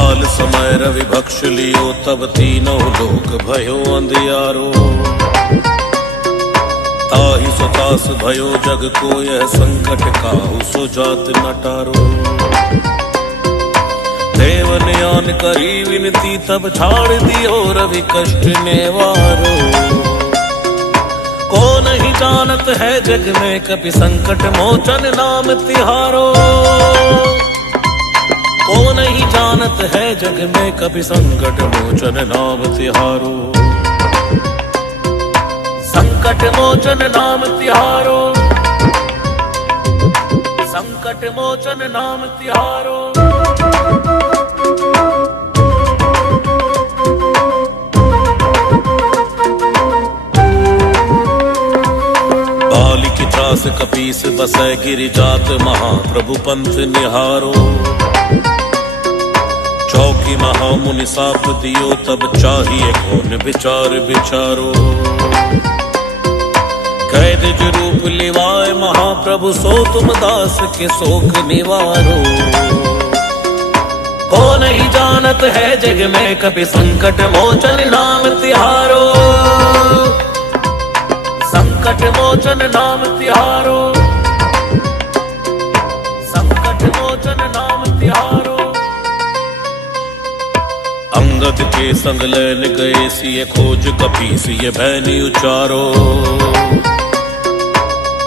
काल समय रवि भक्ष लियो तब तीनों लोक भयो अंधियारो। ताहि सुतास भयो जग को यह संकट काहू सो जात न टारो। देव न्यान करी विनती तब छाड़ दियो रवि कष्ट नेवारो। को नहीं जानत है जग में कपि संकट मोचन नाम तिहारो। को नहीं जानत है जग में कपि संकट मोचन नाम तिहारो। संकट मोचन नाम तिहारो। संकट मोचन नाम तिहारो। बालिक त्रास कपीस बसै गिरि जात महाप्रभु पंथ निहारो। चौकी महामुनि साप दियो तब चाहिए कौन विचार विचारो। कैद रूप लिवाए महाप्रभु सो तुम दास के शोक निवारो। को नहीं जानत है जग में कपि संकट मोचन नाम तिहारो। संकट मोचन नाम तिहारो। संकट मोचन नाम तिहारो। अंगद के संग लैन गए सिए खोज कपीस ये भैनी उचारो।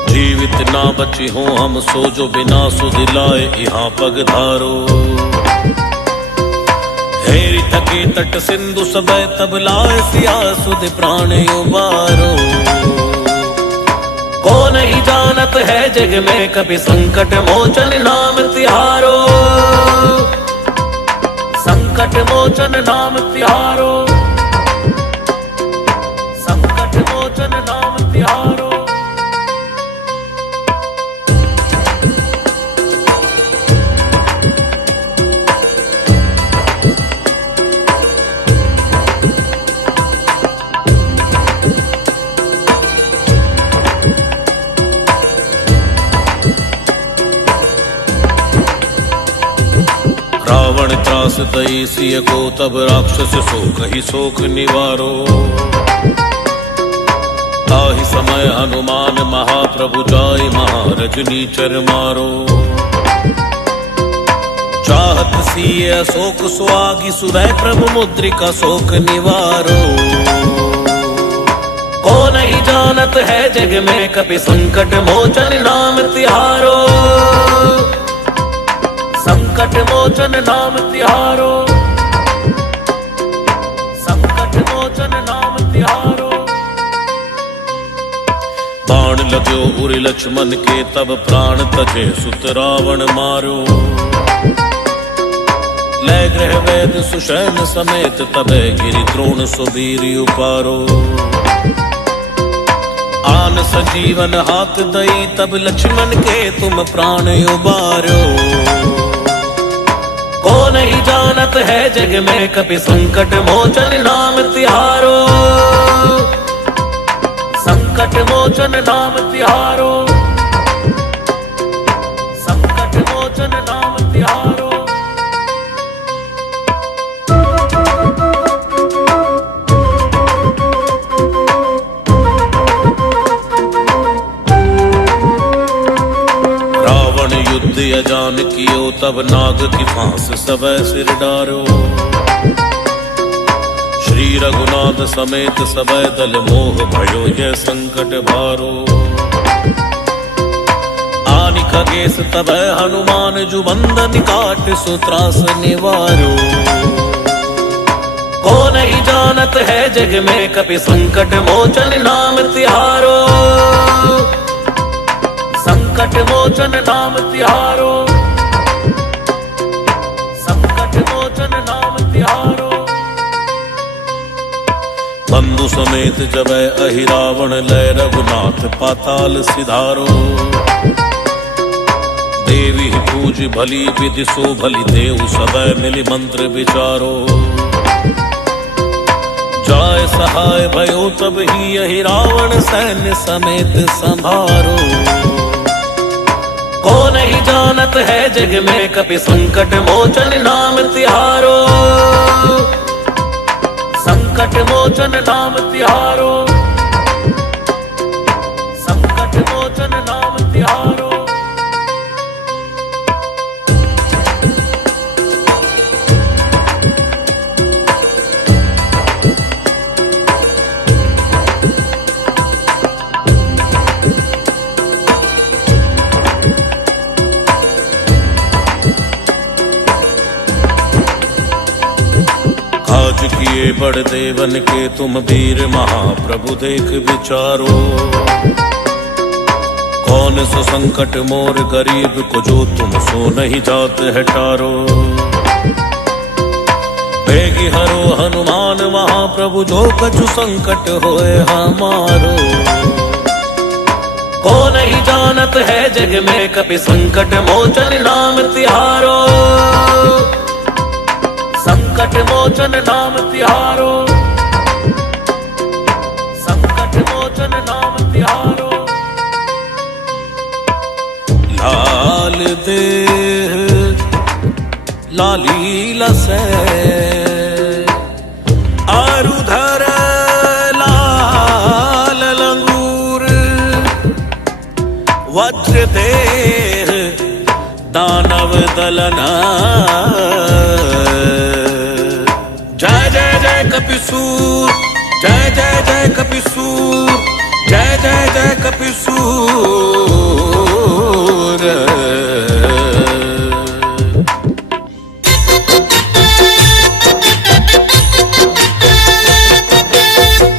जीवित ना बची हो हम सो जो बिना सुध लाए यहाँ पग धारो। हेरि थके तट सिंधु सबय तब लाए सिया सुध प्राण उबारो। को नहीं जानत है जग में कपि संकट मोचन नाम तिहारो। संकट मोचन नाम तिहारो। संकट मोचन नाम तिहारो। रावण त्रास दई सिय को तब राक्षस शोक ही शोक निवारो। ताहि समय हनुमान महाप्रभु जाय महारजनी चर मारो। चाहत सिय अशोक सुआगी सुबह प्रभु मुद्रिका शोक निवारो। को नहीं जानत है जग में कपि संकट मोचन नाम तिहारो। संकट मोचन नाम तिहारो। संकट मोचन नाम तिहारो। बाण लग्यो उरि लक्ष्मण के तब प्राण तजे सुत रावण मारो। लय ग्रह वेद सुषैण समेत तबे गिरि द्रोण सुबीर उपारो। आन सजीवन हाथ दई तब लक्ष्मण के तुम प्राण उबारो। को नहीं जानत है जग में कपि संकट मोचन नाम तिहारो। संकट मोचन नाम तिहारो। संकट मोचन नाम तिहारो। रावण युद्ध अजान कियो तब नाग की फांस सबय सिर डारो। श्री रघुनाथ समेत सबय दल मोह भयो यह संकट भारो। आनि खगेश तबय हनुमान जुबंदन काट सुत्रास निवारो। को नहीं जानत है जग में कपि संकट मोचन नाम तिहारो। संकट मोचन नाम तिहारो। संकट मोचन नाम तिहारो। बंधु समेत जबै अहि रावण लय रघुनाथ पाताल सिधारो। देवी पूज भली विधि सो भली देव सबय मिली मंत्र विचारो। जाय सहाय भयो तब ही यही रावण सैन्य समेत संभारो। को नहीं जान जानत है जग में कपि संकट मोचन नाम तिहारो, संकट मोचन नाम तिहारो, संकट मोचन नाम तिहारो। आज किए बड़ देवन के तुम वीर महाप्रभु देख विचारो, कौन सो संकट मोर गरीब को जो तुम सो नहीं जात है टारो। बेगी हरो हनुमान महाप्रभु जो कछु संकट होए हमारो, को नहीं जानत है जग में कपि संकट मोचन नाम तिहारो, संकट मोचन नाम तिहारो, संकट मोचन नाम तिहारो। लाल देह लाली लसै आरुधर लाल लंगूर, वज्र देह दानव दलना। जय जय जय कपिसूर, जय जय जय कपिसूर, जय जय जय कपिसूर।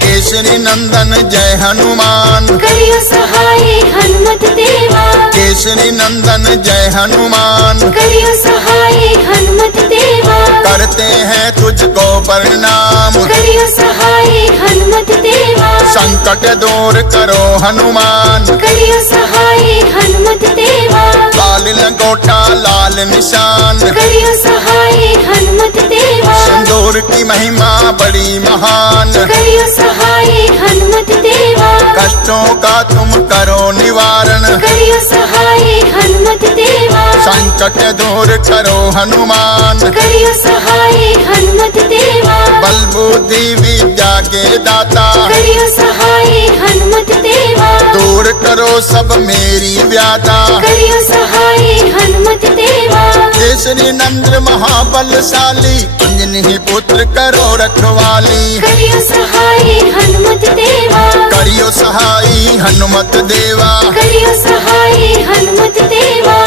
केसरी नंदन जय हनुमान, करियो सहाय हनुमत देवा। केसरी नंदन जय हनुमान, करियो सहाय हनुमत देवा। करते हैं तुझको प्रणाम, करियो सहाय हनुमत देवा। संकट दूर करो हनुमान, करियो सहाय हनुमत देवा। लाल लंगोटा लाल निशान, करियो सहाय हनुमत देवा। सिंदूर की महिमा बड़ी महान, करियो सहाय हनुमत देवा। कष्टों का तुम करो निवारण, करियो सहाय हनुमत देवा। संकट दूर करो हनुमान, करियो सहाय हनुमत देवा। बल बुद्धि विद्या के दाता, करियो सहाय हनुमत देवा। दूर करो सब मेरी व्याधा, करियो सहाय हनुमत देवा। केसरी नंदन महाबलशाली, अंजनी पुत्र करो रखवाली। करियो सहाय हनुमत देवा। करियो सहाई हनुमत देवा। करियो सहाय हनुमत देवा।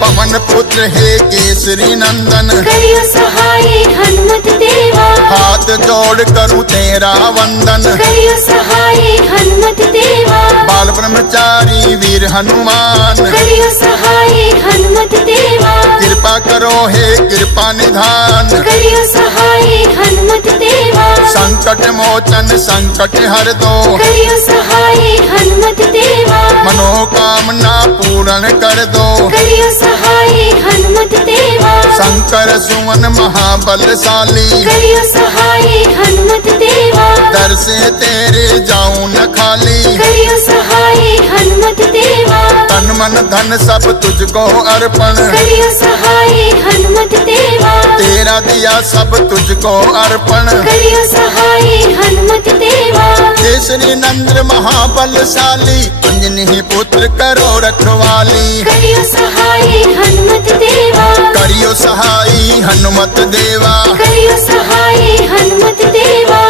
पवन पुत्र हे केसरी नंदन, करियो सहाय हनुमत देवा। हाथ जोड़ करूं तेरा वंदन, करियो सहाय हनुमत देवा। बाल ब्रह्मचारी वीर हनुमान, करियो सहाय हनुमत देवा। कृपा करो हे कृपा निधान, करियो सहाय हनुमत देवा। संकट मोचन संकट हर दो, करियो सहाय हनुमत देवा। मनोकामना पूर्ण कर दो, करियो सहाय हनुमत देवा। शंकर सुमन महाबलशाली, करियो सहाय हनुमत देवा। दर से तेरे जाऊं न खाली, करियो सहाय हनुमत देवा। तन मन धन सब तुझको अर्पण, करियो सहाय हनुमत देवा। तेरा दिया सब तुझको अर्पण। करियो सहाय हनुमत देवा। केसरी नंदन महाबलशाली, अंजनी पुत्र करो रखवाली। करियो सहाय हनुमत देवा। करियो सहाई हनुमत देवा। करियो सहाय हनुमत देवा।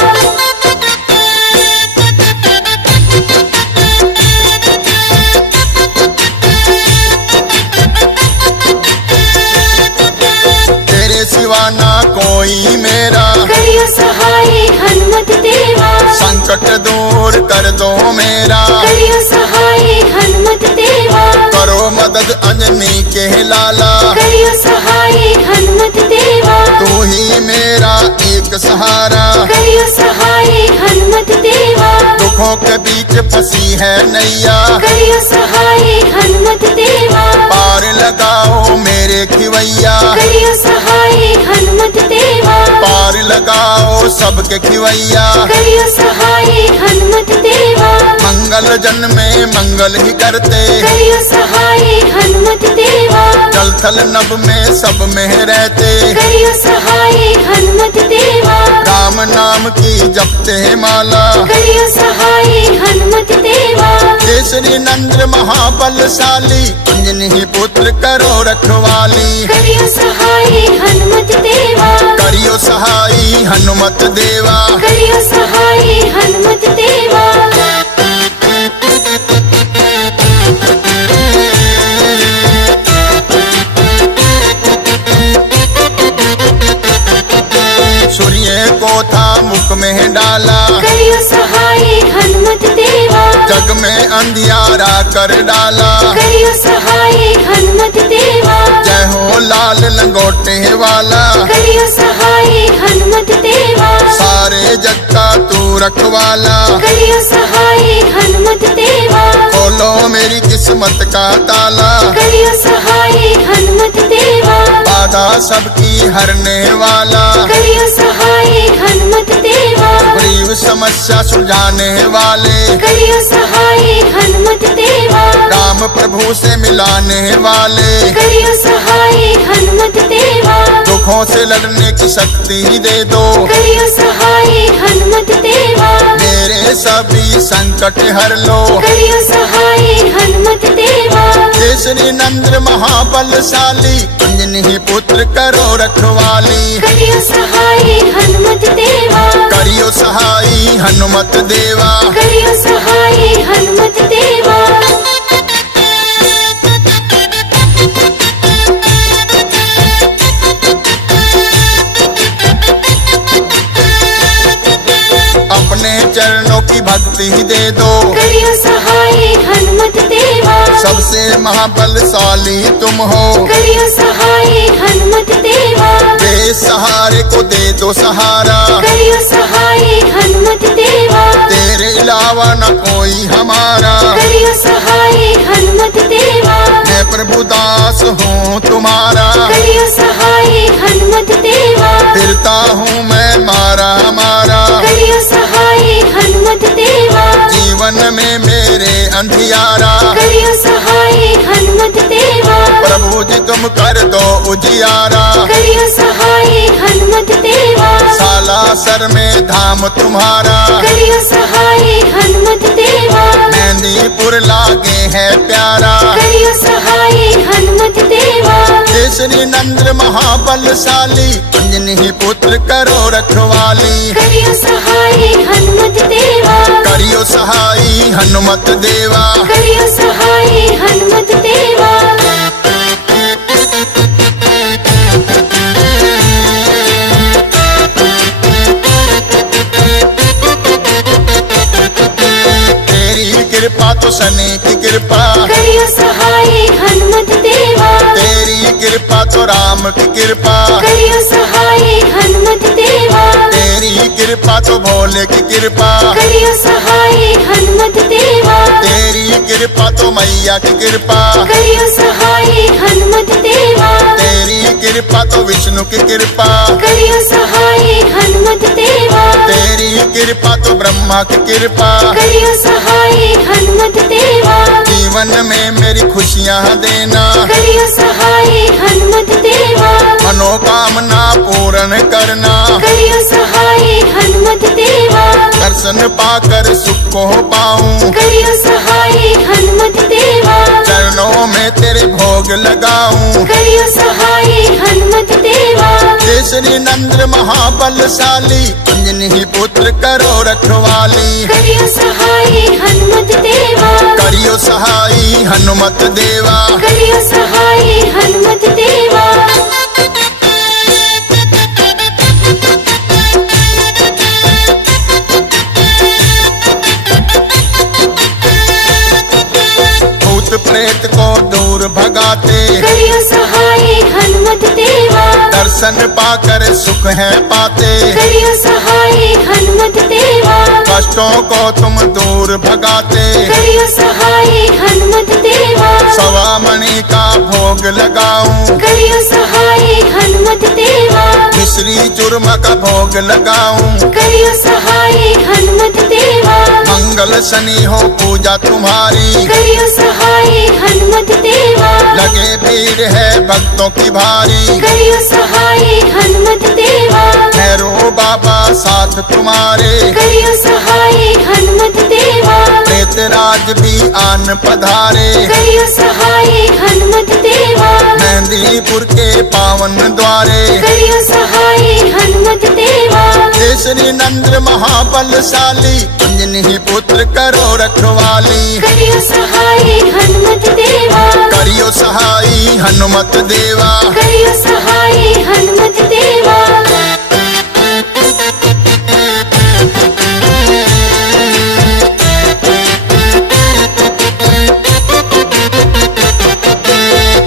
तेरे सिवा ना कोई मेरा, करियो सहाय हनुमत देवा। संकट दूर कर दो मेरा, करियो सहाय हनुमत देवा। करो मदद अंजनी के लाला, करियो सहाय हनुमत देवा। तू ही मेरा एक सहारा, करियो सहाय हनुमत देवा। दुखों के बीच फंसी है नैया, करियो सहाय हनुमत देवा। पार लगाओ मेरे खिवैया, करियो सहाय हनुमत देवा। पार लगाओ सबके खिवैया। करियो सहाय हनुमत देवा। मंगल जन में मंगल ही करते, करियो सहाय हनुमत देवा। जल थल नभ में सब में रहते, करियो सहाय हनुमत देवा। राम नाम की जपते हैं माला, करियो सहाय हनुमत देवा। केसरी नंद्र महाबलशाली, अंजनी पुत्र करो रखवाली। करियो सहाय हनुमत देवा। करियो सहाई हनुमत देवा। करियो सहाय हनुमत देवा। सूर्य को था मुख में डाला, करियो सहाय हनुमत देवा। जग में अंधियारा कर डाला। करियो सहाय हनुमत देवा। जय हो लाल लंगोटे वाला, करियो सहाय हनुमत देवा। सारे जग का तू रखवाला। करियो सहाय हनुमत देवा। खोलो मेरी किस्मत का ताला, करियो सहाय हनुमत देवा। बाधा सबकी हरने वाला। करियो सहाय हनुमत देवा। गरीब समस्या सुलझाने वाले, करियो सहाय हनुमत देवा। राम प्रभु से मिलाने वाले। करियो सहाय हनुमत देवा। दुखों से लड़ने की शक्ति दे दो, करियो सहाय हनुमत देवा। मेरे सभी संकट हर लो। करियो सहाय हनुमत देवा। केसरी नंद्र महाबलशाली, अंजनी पुत्र करो रखवाली। करियो सहाय हनुमत देवा। करियो सहाई हनुमत देवा। करियो सहाय हनुमत देवा। अपने चरणों की भक्ति दे दो, करियो सहाय हनुमत देवा। सबसे महाबलशाली तुम हो। करियो सहाय हनुमत देवा। बेसहारे को दे दो सहारा, करियो सहाय हनुमत देवा। तेरे अलावा न कोई हमारा। करियो सहाय हनुमत देवा। मैं प्रभु दास हूँ तुम्हारा, करियो सहाय हनुमत देवा। फिरता हूँ मैं मारा मारा। करियो सहाय हनुमत देवा। जीवन में मेरे अंधियारा, करियो सहाय हनुमत देवा। प्रभु जी तुम कर दो उजियारा। करियो सहाय हनुमत देवा। सालासर में धाम तुम्हारा, करियो सहाय हनुमत देवा। मेहंदीपुर लागे है प्यारा। करियो सहाय हनुमत देवा। केसरी नंद्र महाबलशाली, अंजनी पुत्र करो रखवाली। करियो सहाय हनुमत देवा। करियो सहाई हनुमत देवा। करियो सहाय हनुमत देवा। तेरी कृपा तो सने की कृपा, करियो सहाय हनुमत देवा। तेरी कृपा तो राम की कृपा। करियो सहाय हनुमत देवा। तेरी कृपा तो भोले की कृपा। करियो सहाय हनुमत देवा। तेरी कृपा तो मैया की कृपा। करियो सहाय हनुमत देवा। तेरी कृपा तो विष्णु की कृपा। करियो सहाय हनुमत देवा। तेरी कृपा तो ब्रह्मा की कृपा। करियो सहाय हनुमत देवा। जीवन में मेरी खुशियाँ देना, करियो सहाय हनुमत देवा। मनोकामना पूर्ण करना। करियो सहाय हनुमत देवा। दर्शन पाकर सुख को पाऊं, करियो सहाय हनुमत देवा। चरणों में तेरे भोग लगाऊं। करियो सहाय हनुमत देवा। केसरी नंद्र महाबलशाली, अंजनी पुत्र करो रखवाली। करियो सहाय हनुमत देवा। करियो सहाई हनुमत देवा। करियो सहाय हनुमत देवा। प्रेत को दूर भगाते, करियो सहाय हनुमत देवा। दर्शन पाकर सुख है पाते, करियो सहाय हनुमत देवा, कष्टों को तुम दूर भगाते, करियो सहाय हनुमत देवा, सवा मणि का भोग लगाऊं, करियो सहाय हनुमत देवा, मिश्री चूरमा का भोग लगाऊं, करियो सहाय हनुमत देवा, मंगल शनि हो पूजा तुम्हारी, करियो सहाय हनुमत देवा, लगे भीड़ है भक्तों की भारी, करियो सहाय हनुमत देवा, भैरो बाबा साथ तुम्हारे, करियो सहाय हनुमत देवा, प्रेतराज भी आन पधारे, करियो सहाय हनुमत देवा, मेहंदीपुर के पावन द्वारे, करियो सहाय हनुमत देवा, केसरी नंद महाबलशाली, अंजनी पुत्र करो रखवाली, करियो सहाय हनुमत देवा, करियो सहाई हनुमत देवा, करियो सहाय हनुमत देवा,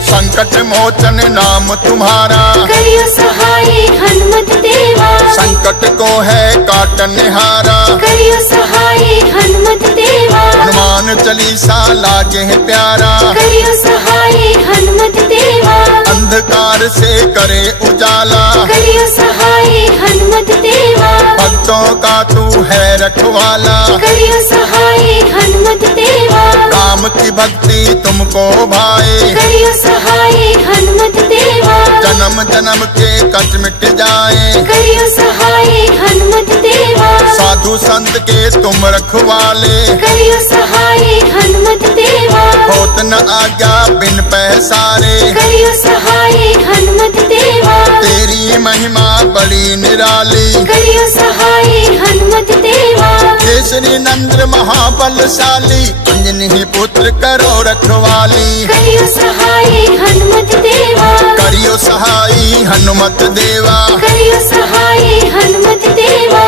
संकट मोचन नाम तुम्हारा, करियो सहाय हनुमत देवा, संकट को है काटनहारा, करियो सहाय हनुमत देवा, हनुमान चालीसा लागे है प्यारा, करियो सहाय हनुमत देवा, अंधकार से करे उजाला, करियो सहाय हनुमत देवा, भक्तों का तू है रखवाला, करियो सहाय हनुमत देवा, राम की भक्ति तुमको भाए, करियो सहाय हनुमत देवा, जन्म जन्म के कष्ट मिट जाए, करियो सहाय हनुमत देवा, साधु संत के तुम रखवाले, करियो सहाय हनुमत देवा, होत न आज्ञा बिन पैसारे, करियो सहाय हनुमत देवा, तेरी महिमा बड़ी निराली, करियो सहाय हनुमत देवा, केसरी नंद महाबलशाली, अंजनी पुत्र करो रखवाली, करियो सहाय हनुमत देवा, करियो सहाई हनुमत देवा, करियो सहाय हनुमत देवा,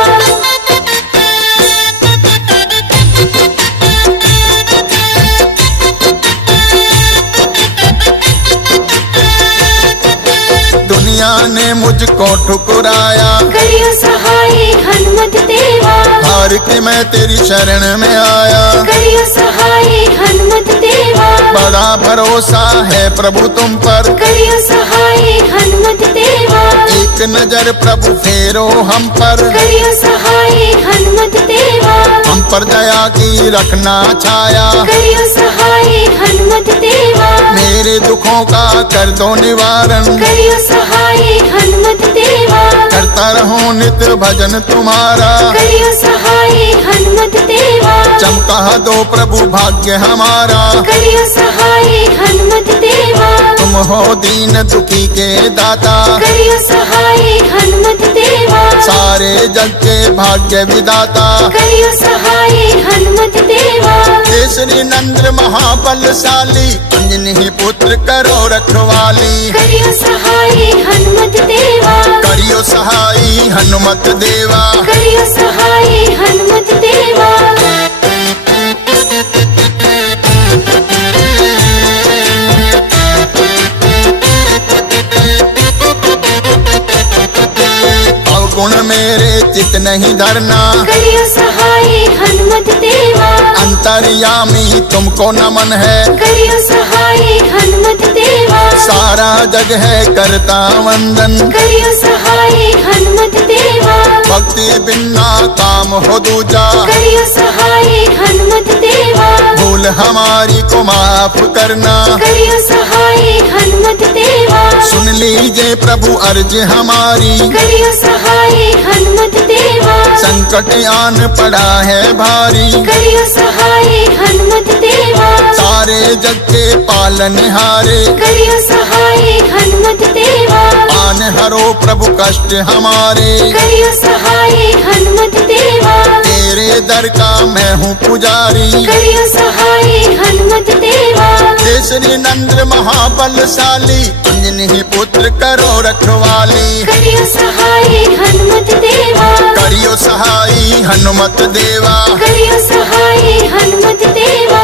दुनिया ने मुझको ठुकराया, करियो सहाय हनुमत देवा, हार के मैं तेरी शरण में आया, करियो सहाय हनुमत देवा, बड़ा भरोसा है प्रभु तुम पर, करियो सहाय हनुमत देवा, एक नजर प्रभु फेरो हम पर, करियो सहाय हनुमत देवा, हम पर दया की रखना छाया, करियो सहाय हनुमत देवा, मेरे दुखों का कर दो निवारण, करियो सहाय हनुमत देवा, करता रहूं नित्य भजन तुम्हारा, करियो सहाय हनुमत देवा, चमका दो प्रभु भाग्य हमारा, करियो सहाय हनुमत देवा, तुम हो दीन दुखी के दाता, करियो सहाय हनुमत देवा, सारे जग के भाग्य विदाता, करियो सहाय हनुमत देवा, केसरी नंद महाबलशाली, अंजनी पुत्र करो रखवाली, करियो सहाय हनुमत देवा, करियो सहाई हनुमत देवा, करियो सहाय हनुमत देवा, अवगुण मेरे चित नहीं धरना, करियो सहाय हनुमत देवा, अंतर्यामी तुमको नमन है, करियो सहाय हनुमत देवा, सारा जग है करता वंदन, करियो सहाय हनुमत देवा, भक्ति बिना काम हो दूजा, करियो सहाय हनुमत देवा, भूल हमारी को माफ करना, करियो सहाय हनुमत देवा, सुन लीजिए प्रभु अर्ज हमारी, करियो सहाय हनुमत देवा, संकट आन पड़ा है भारी, करियो सहाय हनुमत देवा, सारे जग के पालनहारे, करियो सहाय हनुमत देवा, आन हरो प्रभु कष्ट हमारे, करियो सहाय हनुमत देवा, तेरे दर का मैं हूँ पुजारी, करियो सहाय हनुमत देवा, केसरी नंद महाबलशाली, अंजनी पुत्र करो रखवाली, करियो सहाय हनुमत देवा, करियो सहाई हनुमत देवा, करियो सहाय हनुमत देवा,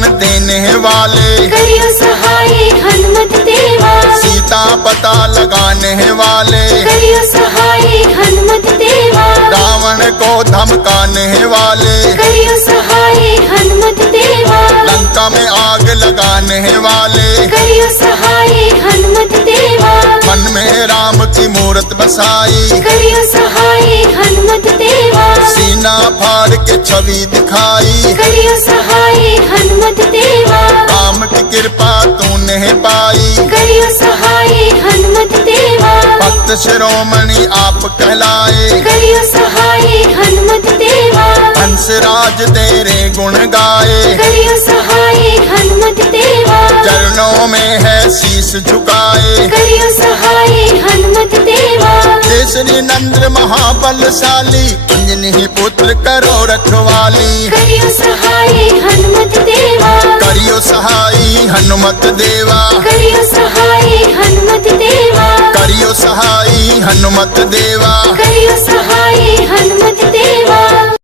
वरदान देने वाले, करियो सहाय हनुमत देवा, सीता पता लगाने वाले, करियो सहाय हनुमत देवा, रावण को धमकाने वाले, करियो सहाय हनुमत देवा, लंका में आग लगाने वाले, करियो सहाय हनुमत देवा, मन में राम की मूरत बसाई, करियो सहाय हनुमत देवा, सीना फाड़ के छवि दिखाई, करियो सहाय हनुमत देवा, राम की कृपा तूने पाई, करियो सहाय हनुमत देवा, भक्त शिरोमणि आप कहलाए, करियो सहाय हनुमत देवा, हंसराज तेरे गुण गाए, करियो सहाय हनुमत देवा, चरणों में है शीश झुकाए, करियो सहाय हनुमत देवा, केसरी नंद महाबलशाली, अंजनी पुत्र करो रखवाली, करियो सहाय हनुमत देवा, करियो सहाई हनुमत देवा, करियो सहाय हनुमत देवा, करियो सहाई हनुमत देवा, करियो सहाय हनुमत